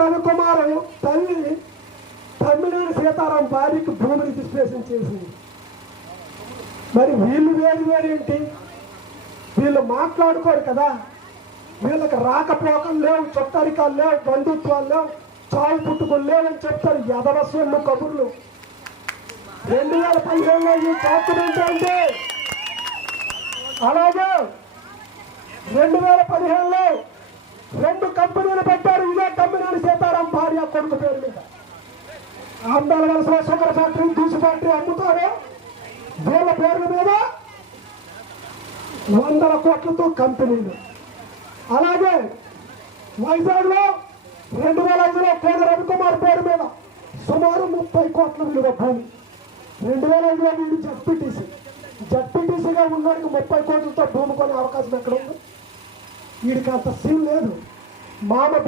రవికుమార్ తల్లి తమ్మినేని సీతారాం భార్యకి భూమి రిజిస్ట్రేషన్ చేసింది. మరి వీళ్ళు వేరేంటి? వీళ్ళు మాట్లాడుకోరు కదా. వీళ్ళకి రాకపోకలు లేవు, చుట్టరికాలు లేవు, బంధుత్వాలు లేవు, చావు పుట్టుకులు లేవని చెప్తారు యదవస్సులు కబుర్లు. 2015లో ఈ డాక్యుమెంట్ అంటే అలాగే 2015లో 2 కంపెనీలు పెట్టారు. ఇదే తమ్మినేని సీతారాం భార్య కొడుకు పేరు మీద. ఆంధ్ర వలసలో షుగర్ ఫ్యాక్టరీ, జ్యూస్ ఫ్యాక్టరీ అమ్ముతారు. వీళ్ళ పేర్ల మీద 100 కోట్లతో కంపెనీలు. అలాగే వైజాగ్లో 2005లో కోన రవికుమార్ పేరు మీద సుమారు 30 కోట్ల విలువ భూమి. 2005లో వీడు జడ్పీటీసీగా ఉన్నవాడికి 30 కోట్లతో భూమి కొనే అవకాశం ఎక్కడ ఉంది? వీడికి అంత సీన్ లేదు. మామ